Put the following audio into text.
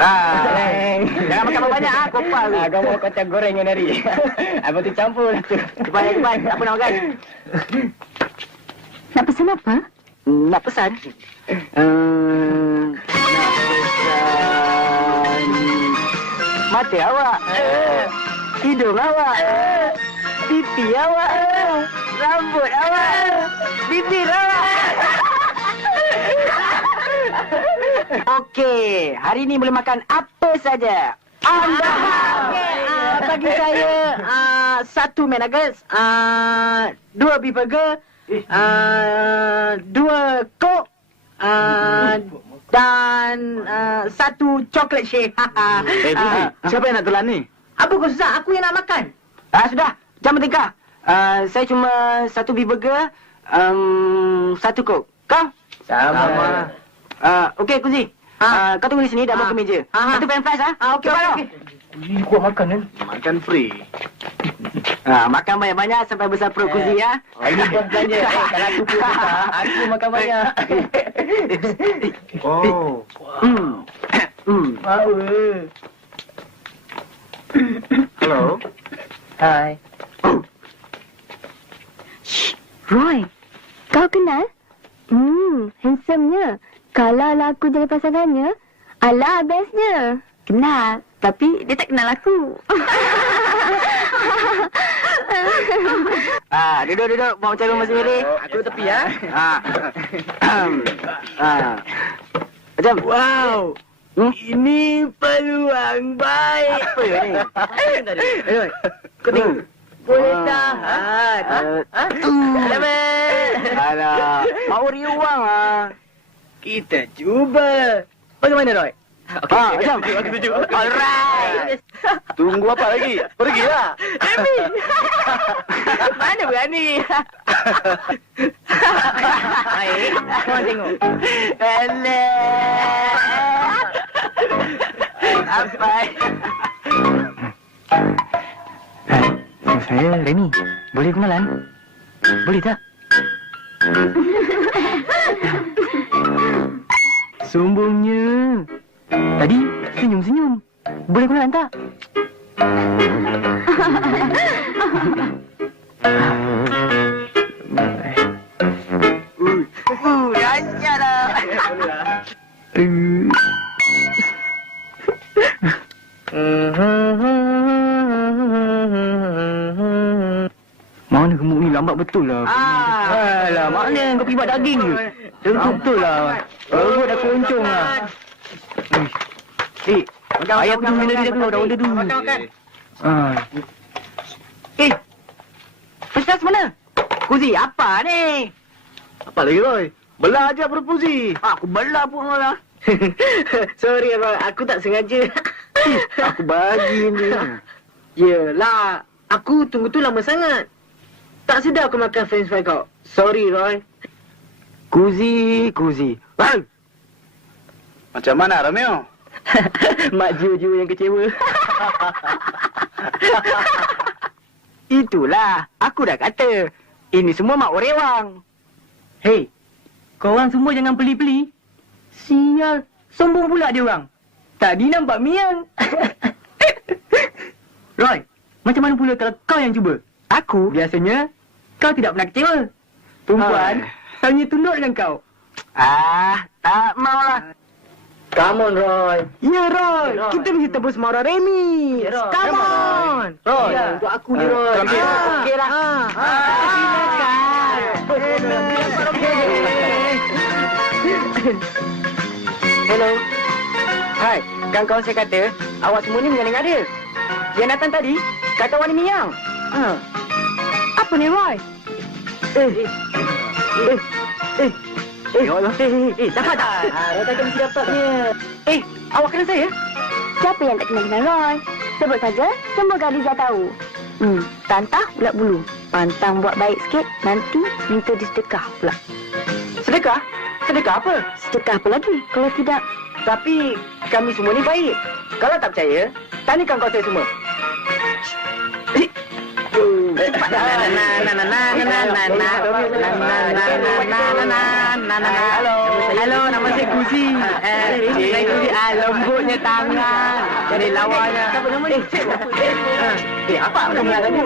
Jangan makan banyak kopal. Kau mau kacang goreng yang hari. Abang tu campur lah tu. Kebaik. Apa nak makan? Nak pesan apa? Nak pesan? Nak pesan... Mata awak. Hidung awak. Pipi awak. Rambut awak. Bibir awak. Okey, hari ni boleh makan apa saja. Anda. Bagi saya satu McNuggets, 2 beef burger, 2 Coke, dan 1 chocolate shake. Buzi, siapa yang nak telan ni? Apa kau susah? Aku yang nak makan. Sudah, jangan bertengkar. Saya cuma 1 beef burger, 1 Coke. Kau? Sama. Okey, Kuzi. Kau tunggu di sini, dah mau ke meja. Satu pen fries, Okey, okey. Kuzi, kuat makan kan? Makan free. Makan banyak-banyak sampai besar perut Kuzi, ya. Ini bos belanja. Kalau aku perlu besar, aku makan banyak. Oh. Mau. Hello. Hai. Roy, kau kenal? Handsome-nya. Kalau lah aku jadi pasangannya, alah bestnya. Kenal, tapi dia tak kenal aku. Duduk. Mau cari rumah sendiri. Aku tepi ya. Macam. Wow. Ini peluang baik. Apa ni? Kau tengok. Boleh tahan. Alah, mau riuang Kita cuba. Bagaimana, Roy? Macam. Aku setuju. Alright. Tunggu apa lagi? Pergilah. Amy. Mana berani? Baik. Kau tengok. Apa? Saya Remy. Boleh kenalan? Boleh tak? Sombongnya. Tadi senyum-senyum. Boleh kenalan tak? Raja dah. Mana gemuk ni lambat betul lah. Alah, mana kau pibat daging ke? Betul lah. Perut dah koncong lah. Ayah aku minum dia dulu, dah order dulu. Makan. Pedas mana? Kuzi, apa ni? Apa lagi, Roy? Belah aja perut Puzi. Aku belah pun lah. Sorry, Roy. Aku tak sengaja. Aku bagi ni. Yelah, aku tunggu tu lama sangat. Tak sedar aku makan french fry kau. Sorry, Roy. Kuzi. Macam mana, Romeo? Mak jiwa-jiwa yang kecewa. Itulah, aku dah kata. Ini semua mak orewang. Hei, korang semua jangan peli-peli. Sial, sombong pula dia orang. Tadi nampak miang. Roy, macam mana pula kalau kau yang cuba? Aku? Biasanya, kau tidak pernah kecewa. Perempuan, hanya tunduk dengan kau. Tak maulah. Come on, Roy. Ya, Roy. Roy. Kita mesti tebus marah Remy. Ya, Roy. Come on. Roy, Ya. untuk aku ni, Roy. Okey lah. Silakan. Hello. Hai, kawan-kawan saya kata, awak semua ni mengenang dia. Yang datang tadi, kata awak ni miang. Apa ni, Roy? Ya Allah. Dapat tak? Roy takkan mesti dapatnya. Awak kenal saya? Siapa yang tak kenal dengan Roy? Sebut saja, semua gadis dah tahu. Tantah ulat bulu. Pantang buat baik sikit, nanti minta disedekah pula. Sedekah? Sedekah apa? Sedekah apa lagi kalau tidak? Tapi kami semua ni baik. Kalau tak percaya, tanyakan kau saya semua. Hello, nama saya kursi. Lembutnya tangan. Jadi lawannya. Apa nama ni? Apa kamu nak lagu?